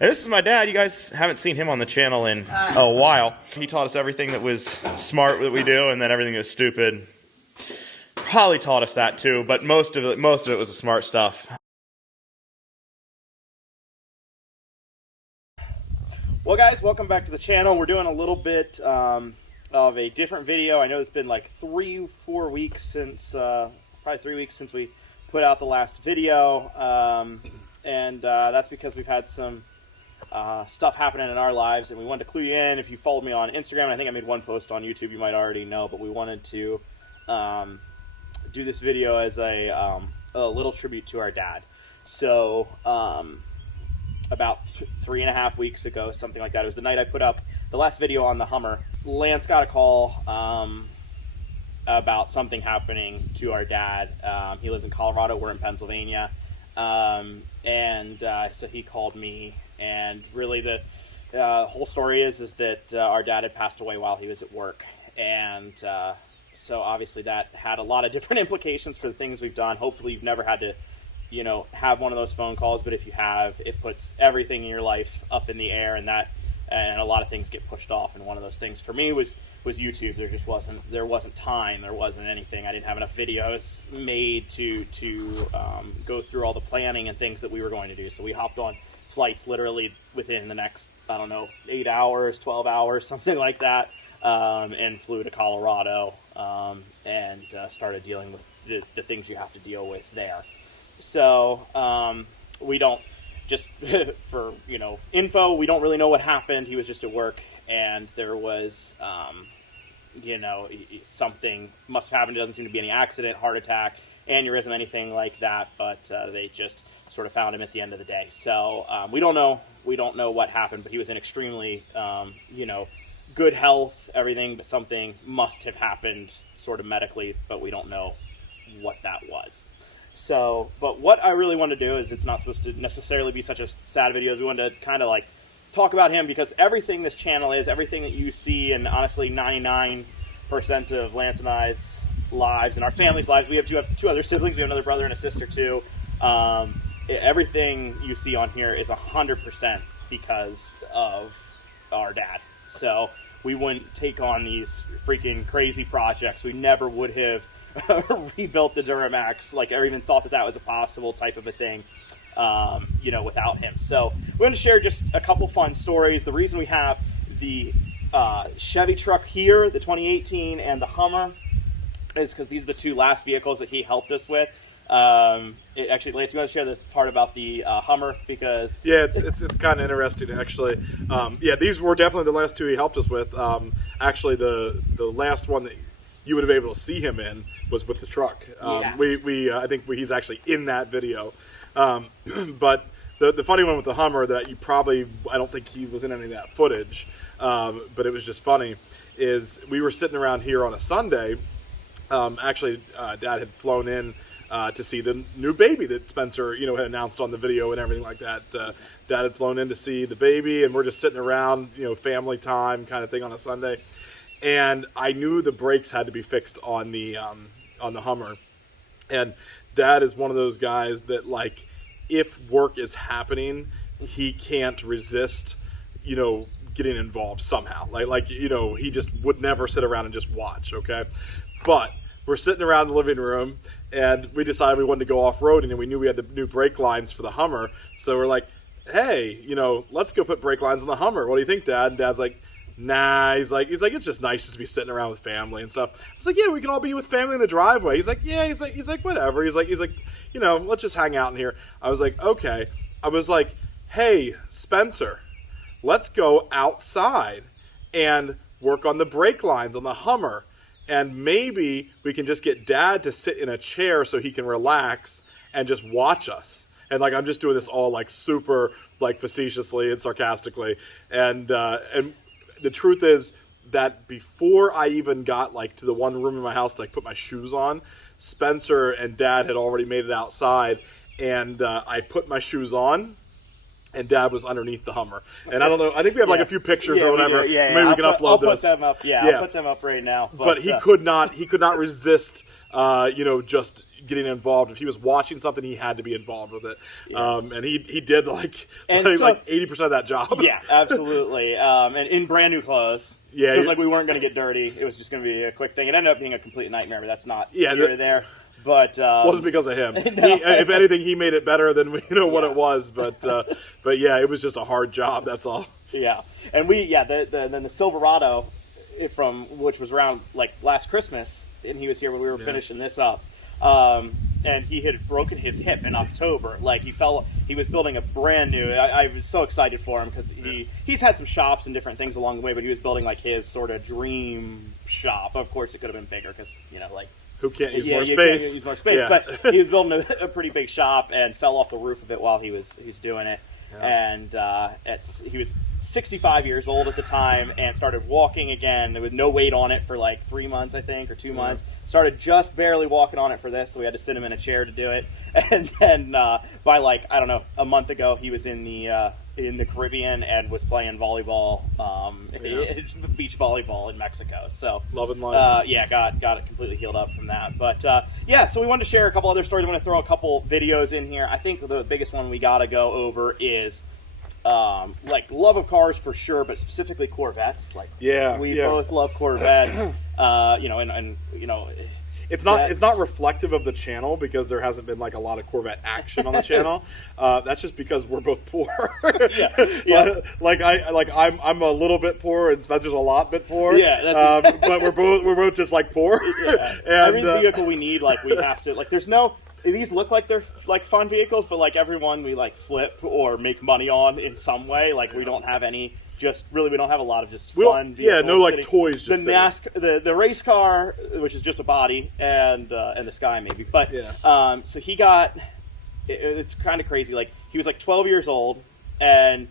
And this is my dad. You guys haven't seen him on the channel in a while. He taught us everything that was smart that we do, and then everything that was stupid. Probably taught us that too, but most of it was the smart stuff. Well, guys, welcome back to the channel. We're doing a little bit of a different video. I know it's been like 3-4 weeks since, probably 3 weeks since we put out the last video, and that's because we've had some stuff happening in our lives, and we wanted to clue you in. If you followed me on Instagram, I think I made one post on YouTube, you might already know, but we wanted to do this video as a little tribute to our dad. So about 3.5 weeks ago, something like that, it was the night I put up the last video on the Hummer. Lance got a call about something happening to our dad. He lives in Colorado, we're in Pennsylvania, and so he called me, and really the whole story is that our dad had passed away while he was at work, and so obviously that had a lot of different implications for the things we've done. Hopefully you've never had to, you know, have one of those phone calls, but if you have, it puts everything in your life up in the air, and a lot of things get pushed off. And one of those things for me was YouTube. There wasn't time, there wasn't anything. I didn't have enough videos made to go through all the planning and things that we were going to do. So we hopped on flights literally within the next, I don't know, 8 hours, 12 hours, something like that, and flew to Colorado and started dealing with the things you have to deal with there. So we don't, just for, you know, info, we don't really know what happened. He was just at work, and there was, you know, something must have happened. It doesn't seem to be any accident, heart attack, aneurysm, anything like that, but they just sort of found him at the end of the day. So we don't know what happened, but he was in extremely, you know, good health, everything, but something must have happened sort of medically, but we don't know what that was. So, but what I really want to do is, it's not supposed to necessarily be such a sad video, we wanted to kind of like talk about him, because everything this channel is, everything that you see, and honestly 99% of Lance and I's lives and our family's lives, we have two other siblings, we have another brother and a sister too, everything you see on here is 100% because of our dad. So we wouldn't take on these freaking crazy projects. We never would have rebuilt the Duramax, like, or even thought that was a possible type of a thing, you know, without him. So we're going to share just a couple fun stories. The reason we have the Chevy truck here, the 2018, and the Hummer, is because these are the two last vehicles that he helped us with. Actually, Lance, you want to share the part about the Hummer? Because yeah, it's kind of interesting, actually. Yeah, these were definitely the last two he helped us with. Actually, the last one that you would have been able to see him in was with the truck. Yeah. I think he's actually in that video. But the funny one with the Hummer that I don't think he was in any of that footage, but it was just funny, is we were sitting around here on a Sunday. Actually, Dad had flown in to see the new baby that Spencer, you know, had announced on the video and everything like that. Dad had flown in to see the baby, and we're just sitting around, you know, family time kind of thing on a Sunday. And I knew the brakes had to be fixed on the Hummer. And Dad is one of those guys that, like, if work is happening, he can't resist, you know, getting involved somehow. Like, you know, he just would never sit around and just watch, okay? But we're sitting around the living room, and we decided we wanted to go off-roading, and we knew we had the new brake lines for the Hummer. So we're like, hey, you know, let's go put brake lines on the Hummer. What do you think, Dad? And Dad's like, nah. He's like, it's just nice just to be sitting around with family and stuff. I was like, yeah, we can all be with family in the driveway. He's like, yeah. He's like, whatever. He's like, you know, let's just hang out in here. I was like, okay. I was like, hey, Spencer, let's go outside and work on the brake lines on the Hummer. And maybe we can just get Dad to sit in a chair so he can relax and just watch us. And like, I'm just doing this all like super like facetiously and sarcastically. And the truth is that before I even got like to the one room in my house to like put my shoes on, Spencer and Dad had already made it outside, and I put my shoes on, and Dad was underneath the Hummer. And I don't know, I think we have like a few pictures or whatever. Maybe we can upload those. I'll put them up. Yeah, I'll put them up right now. But he could not resist, you know, just, getting involved. If he was watching something, he had to be involved with it. Yeah. And he did like 80% of that job. Yeah, absolutely. And in brand new clothes. Yeah, because like we weren't going to get dirty. It was just going to be a quick thing. It ended up being a complete nightmare, but that's not here or there. But wasn't because of him. No. If anything, he made it better than what it was. But yeah, it was just a hard job. That's all. Yeah, and then the Silverado, which was around like last Christmas, and he was here when we were finishing this up. And he had broken his hip in October. Like he was building a brand new. I was so excited for him because he's had some shops and different things along the way, but he was building like his sort of dream shop. Of course, it could have been bigger because like who can't use more space? Can't use more space. Yeah. But he was building a pretty big shop and fell off the roof of it while he was doing it. Yeah. And he was 65 years old at the time and started walking again with no weight on it for like 3 months, I think, or 2 months. Started just barely walking on it for this, so we had to sit him in a chair to do it. And then by like, I don't know, a month ago, he was in the Caribbean and was playing volleyball, beach volleyball in Mexico. So love and life. Got it completely healed up from that. But so we wanted to share a couple other stories. I'm going to throw a couple videos in here. I think the biggest one we got to go over is like love of cars for sure, but specifically Corvettes. Like we both love Corvettes. It's not reflective of the channel because there hasn't been like a lot of Corvette action on the channel. That's just because we're both poor. I'm a little bit poor and Spencer's a bit poor. Yeah, that's but we're both just like poor. Yeah. And, every vehicle we need, like we have to, like there's no. These look like they're like fun vehicles, but like everyone we like flip or make money on in some way. Like we don't have any. We don't have a lot of just fun vehicles. Yeah, no like toys. Just the race car, which is just a body, and the Sky maybe. But so he got. It's kind of crazy. Like he was like 12 years old and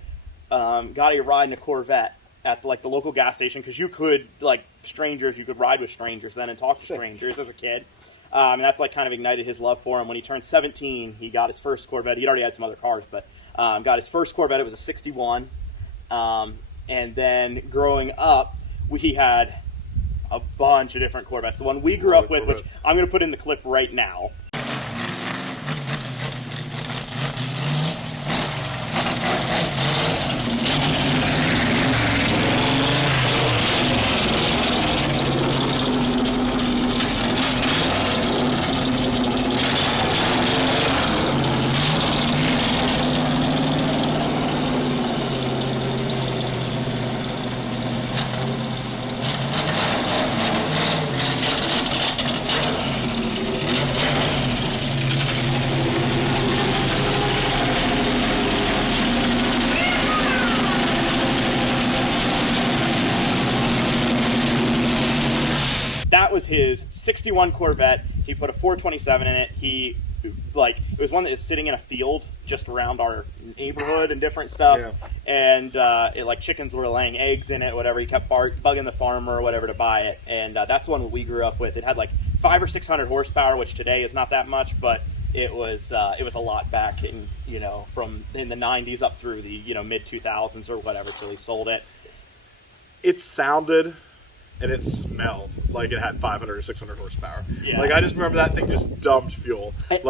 got a ride in a Corvette at the local gas station because you could ride with strangers then and talk to strangers as a kid. And that's like kind of ignited his love for him. When he turned 17, he got his first Corvette. He'd already had some other cars, but got his first Corvette. It was a 61. And then growing up, we had a bunch of different Corvettes. The one we grew up with, which I'm going to put in the clip right now. His 61 Corvette. He put a 427 in it. It was one that is sitting in a field just around our neighborhood and different stuff. Yeah. And chickens were laying eggs in it, whatever. He kept bugging the farmer or whatever to buy it. And that's the one that we grew up with. It had like 500 or 600 horsepower, which today is not that much, but it was a lot back in from in the 90s up through the mid 2000s or whatever till he sold it. It sounded. And it smelled like it had 500 or 600 horsepower. Yeah. Like I just remember that thing just dumped fuel. It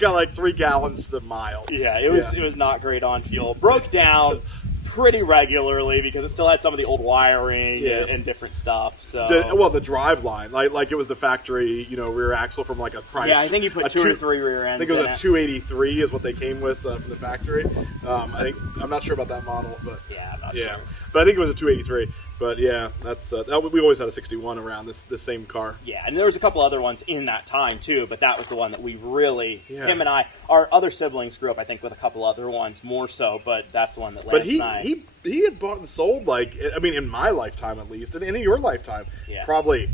got like 3 gallons to the mile. Yeah, it was not great on fuel. Broke down pretty regularly because it still had some of the old wiring and different stuff. So the drive line, like it was the factory, rear axle from like a private. Yeah, I think you put 2 or 3 rear ends. I think it was a 283 is what they came with from the factory. I'm not sure about that model, but I'm not sure. But I think it was a 283. But yeah, that's we always had a 61 around the same car. Yeah, and there was a couple other ones in that time too, but that was the one that we really, him and our other siblings grew up, I think, with a couple other ones more so, but that's the one that Lance and I. He had bought and sold in my lifetime at least, and in your lifetime, probably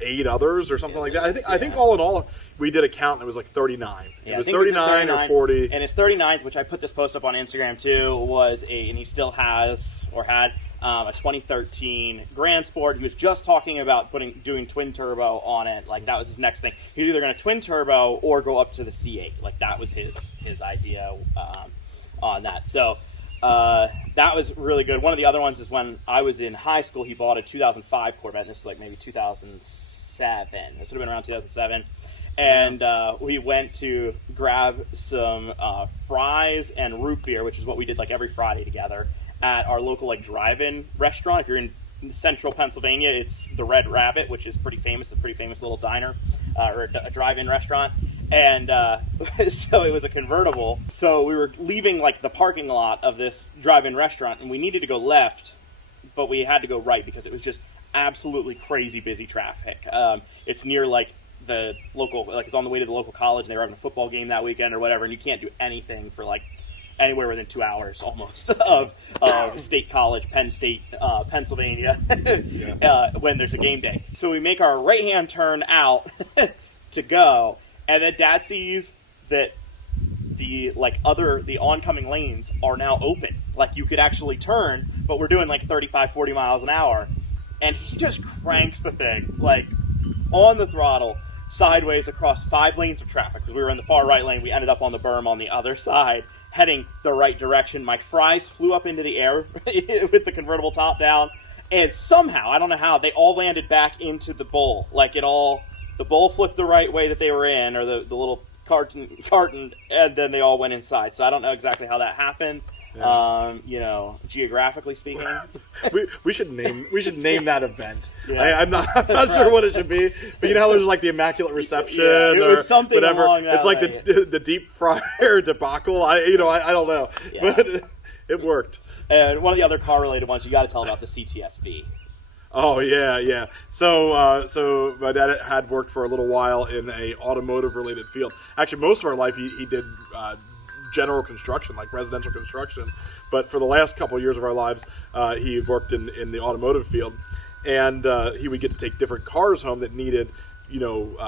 8 others or something like that. I think all in all we did a count and it was like 39. Yeah, it was 39 or 40. And his 39th, which I put this post up on Instagram too, was and he still has or had a 2013 Grand Sport. He was just talking about doing twin turbo on it. Like that was his next thing. He was either going to twin turbo or go up to the C8. Like that was his idea on that. So that was really good. One of the other ones is when I was in high school, he bought a 2005 Corvette. This is like maybe 2007. This would have been around 2007. And we went to grab some fries and root beer, which is what we did like every Friday together at our local like drive-in restaurant. If you're in central Pennsylvania, it's the Red Rabbit, which is pretty famous, a pretty famous little diner or a drive-in restaurant. And so it was a convertible. So we were leaving like the parking lot of this drive-in restaurant, and we needed to go left, but we had to go right because it was just absolutely crazy busy traffic. It's near like the local, like it's on the way to the local college, and they were having a football game that weekend or whatever, and you can't do anything for like anywhere within 2 hours almost of State College, Penn State, Pennsylvania, when there's a game day. So we make our right-hand turn out to go, and then Dad sees that the oncoming lanes are now open. Like you could actually turn, but we're doing like 35, 40 miles an hour. And he just cranks the thing, like on the throttle, sideways across 5 lanes of traffic. Because we were in the far right lane, we ended up on the berm on the other side, heading the right direction. My fries flew up into the air with the convertible top down. And somehow, I don't know how, they all landed back into the bowl. Like the bowl flipped the right way that they were in, or the little carton, and then they all went inside. So I don't know exactly how that happened. Yeah. Geographically speaking, we should name that event. Yeah. I'm not sure what it should be, but you know how there's like the Immaculate Reception, it was or something whatever. Along that it's like way. the deep fryer debacle. I don't know, but it worked. And one of the other car related ones, you got to tell about the cts-v. Oh yeah. So my dad had worked for a little while in a automotive related field. Actually, most of our life he did general construction, like residential construction. But for the last couple of years of our lives, he worked in the automotive field, and he would get to take different cars home that needed,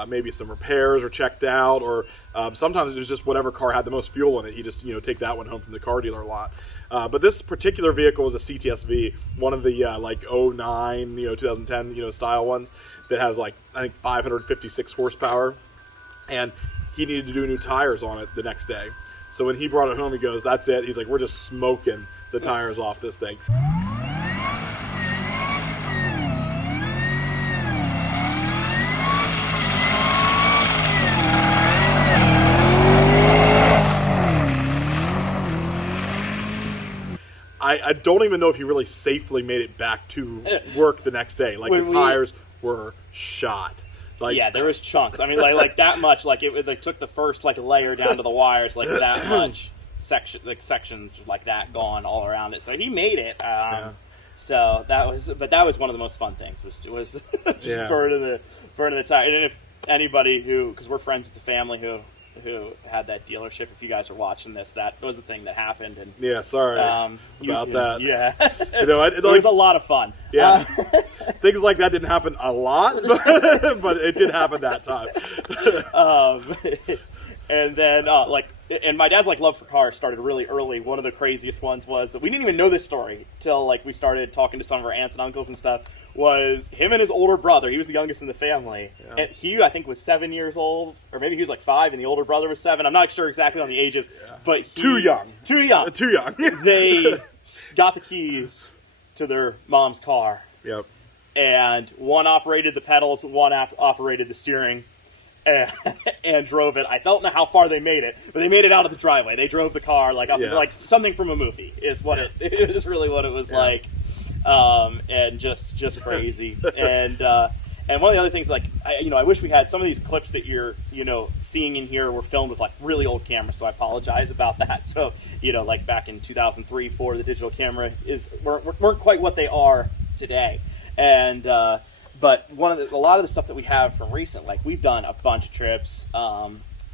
maybe some repairs or checked out, or sometimes it was just whatever car had the most fuel in it. He just take that one home from the car dealer lot. But this particular vehicle was a cts-v, one of the like 09, 2010, style ones that has like I think 556 horsepower, and he needed to do new tires on it the next day. So when he brought it home, he goes, "That's it." He's like, "We're just smoking the tires off this thing." I don't even know if he really safely made it back to work the next day. Like the tires were shot. Like, yeah, there was chunks. I mean, like that much. Like it took the first like layer down to the wires, like that much sections like that gone all around it. So he made it. So that was one of the most fun things was burning the tire. And if anybody because we're friends with the family who had that dealership, if you guys are watching this, that was the thing that happened. And yeah, sorry about that. Yeah, it was a lot of fun. Yeah, things like that didn't happen a lot, but it did happen that time. And then and my dad's love for cars started really early. One of the craziest ones was that we didn't even know this story till we started talking to some of our aunts and uncles and stuff. Was him and his older brother. He was the youngest in the family. Yeah. And he, I think, was 7 years old, or maybe he was 5, and the older brother was 7. I'm not sure exactly on the ages, but too young. They got the keys to their mom's car. Yep. And one operated the pedals, one operated the steering, and drove it. I don't know how far they made it, but they made it out of the driveway. They drove the car like something from a movie. Is what it is really what it was like. And just crazy. And one of the other things, I wish we had some of these clips that you're, seeing in here were filmed with really old cameras. So I apologize about that. So, back in 2003, 2004, the digital camera weren't quite what they are today. And, but a lot of the stuff that we have from recent, we've done a bunch of trips,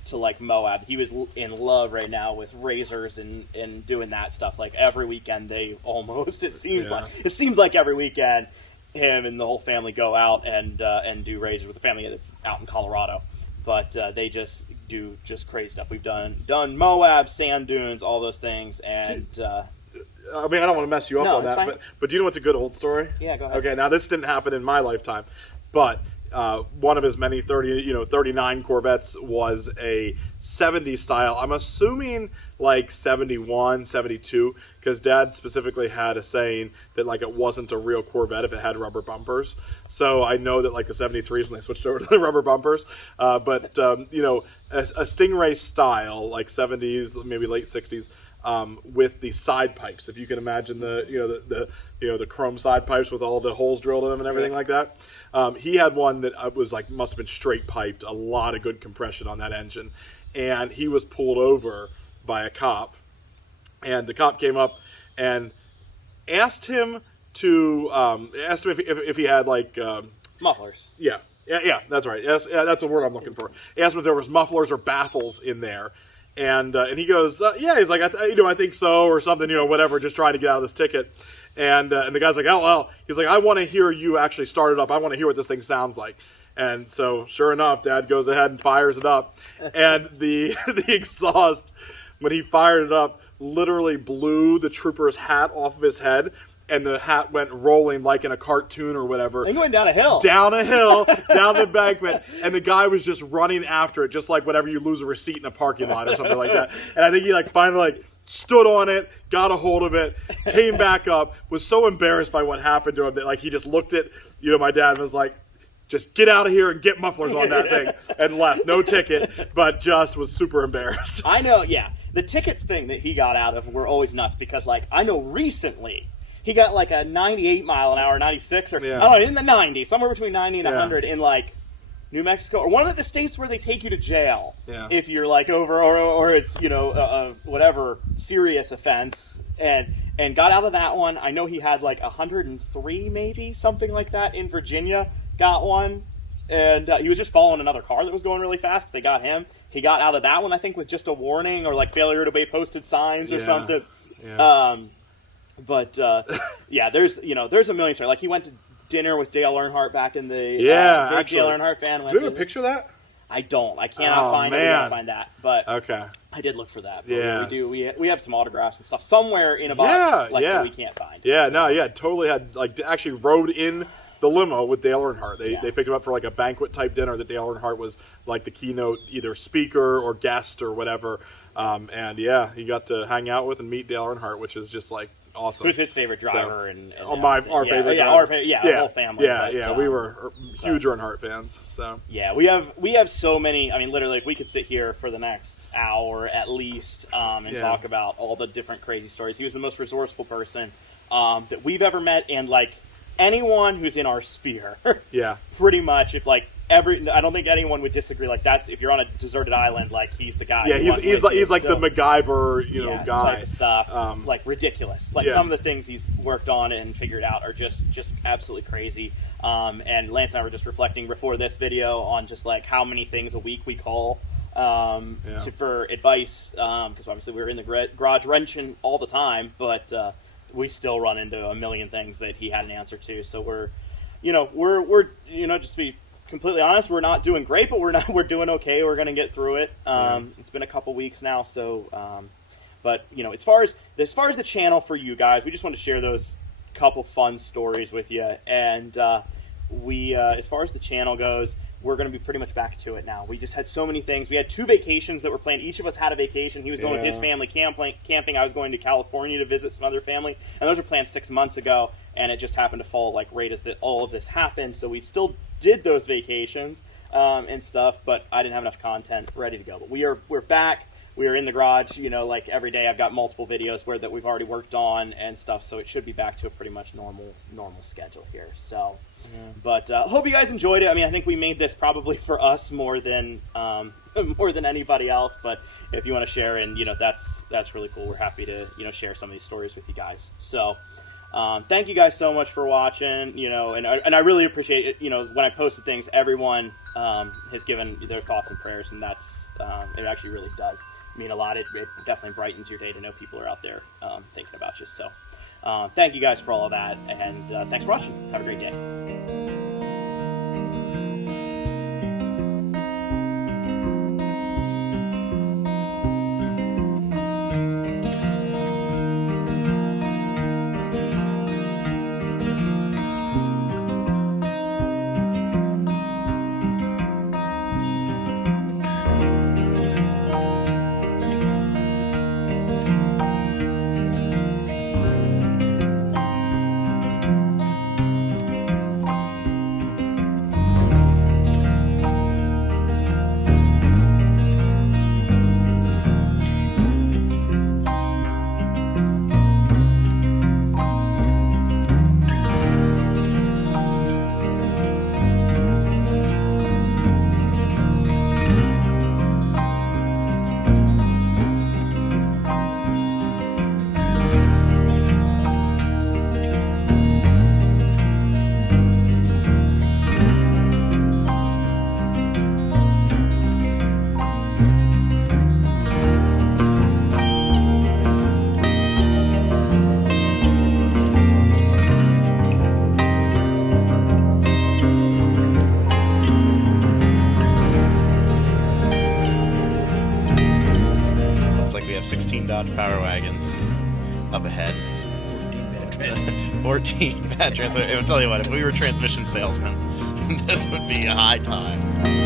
to Moab. He was in love right now with razors and doing that stuff. Every weekend they almost it seems like every weekend him and the whole family go out and do razors with the family that's out in Colorado. But they just do crazy stuff. We've done Moab, sand dunes, all those things. And I mean, I don't want to mess you up on that, but do you know what's a good old story? Yeah, go ahead. Okay, now this didn't happen in my lifetime, but one of his many 39 Corvettes was a 70 style. I'm assuming like 71, 72, because Dad specifically had a saying that like it wasn't a real Corvette if it had rubber bumpers. So I know that like the 73s when they switched over to the rubber bumpers, but you know, a Stingray style like 70s, maybe late 60s. With the side pipes, if you can imagine the chrome side pipes with all the holes drilled in them and everything like that. He had one that was like must have been straight piped, a lot of good compression on that engine, and he was pulled over by a cop, and the cop came up and asked him if he had like mufflers. Yeah, that's right. Yes, yeah, that's the word I'm looking for. He asked him if there was mufflers or baffles in there. And he goes, yeah, he's like, I think so, or something, whatever, just trying to get out of this ticket. And the guy's like, oh, well, he's like, I want to hear you actually start it up. I want to hear what this thing sounds like. And so, sure enough, Dad goes ahead and fires it up. And the exhaust, when he fired it up, literally blew the trooper's hat off of his head. And the hat went rolling like in a cartoon or whatever. And going down a hill. Down the embankment. And the guy was just running after it, just like whenever you lose a receipt in a parking lot or something like that. And I think he finally stood on it, got a hold of it, came back up, was so embarrassed by what happened to him that he just looked at my dad and was like, just get out of here and get mufflers on that thing, and left. No ticket, but just was super embarrassed. I know, yeah. The tickets thing that he got out of were always nuts because, I know recently he got like a 98 mile an hour, 96, or I don't know, in the 90s, somewhere between 90 and 100 in New Mexico, or one of the states where they take you to jail if you're over, or it's whatever serious offense, and got out of that one. I know he had 103, maybe something like that in Virginia. Got one, and he was just following another car that was going really fast. But they got him. He got out of that one, I think, with just a warning or failure to obey posted signs or something. Yeah. But there's a million stories. He went to dinner with Dale Earnhardt back in the big Dale Earnhardt fan. Do you have a picture of that? I don't. I cannot find it. I can't find that. But okay, I did look for that. Yeah, we do. We have some autographs and stuff somewhere in a box that we can't find. Yeah, totally had actually rode in the limo with Dale Earnhardt. They picked him up for a banquet type dinner that Dale Earnhardt was the keynote either speaker or guest or whatever. And he got to hang out with and meet Dale Earnhardt, which is just awesome. Who's his favorite driver? Our favorite. Yeah, driver. Our whole family. Yeah, we were huge Earnhardt fans. So yeah, we have so many. I mean, literally, we could sit here for the next hour at least and talk about all the different crazy stories. He was the most resourceful person that we've ever met, and anyone who's in our sphere. Pretty much, if I don't think anyone would disagree. That's if you're on a deserted island, he's the guy. Yeah, he's like the MacGyver, guy type of stuff. Ridiculous. Some of the things he's worked on and figured out are just absolutely crazy. And Lance and I were just reflecting before this video on just how many things a week we call for advice, because obviously we're in the garage wrenching all the time, but we still run into a million things that he had an answer to. So we're just to be completely honest, we're not doing great, but we're doing okay. We're going to get through it. It's been a couple weeks now, so but as far as the channel for you guys, we just want to share those couple fun stories with you. And we as far as the channel goes, we're going to be pretty much back to it now. We just had so many things. We had 2 vacations that were planned. Each of us had a vacation. He was going with his family camping. I was going to California to visit some other family. And those were planned 6 months ago. And it just happened to fall right as all of this happened. So we still did those vacations and stuff. But I didn't have enough content ready to go. But we're back. We are in the garage. Every day I've got multiple videos that we've already worked on and stuff. So it should be back to a pretty much normal schedule here. So. But hope you guys enjoyed it. I mean, I think we made this probably for us more than anybody else. But if you want to share, and that's really cool. We're happy to share some of these stories with you guys. So thank you guys so much for watching. And I really appreciate it. When I posted things, everyone has given their thoughts and prayers, and that's it actually really does mean a lot. It definitely brightens your day to know people are out there thinking about you. So. Thank you guys for all of that, and thanks for watching. Have a great day. have 16 Dodge Power Wagons up ahead. 14 bad transmission. I'll tell you what, if we were transmission salesmen, this would be a high time.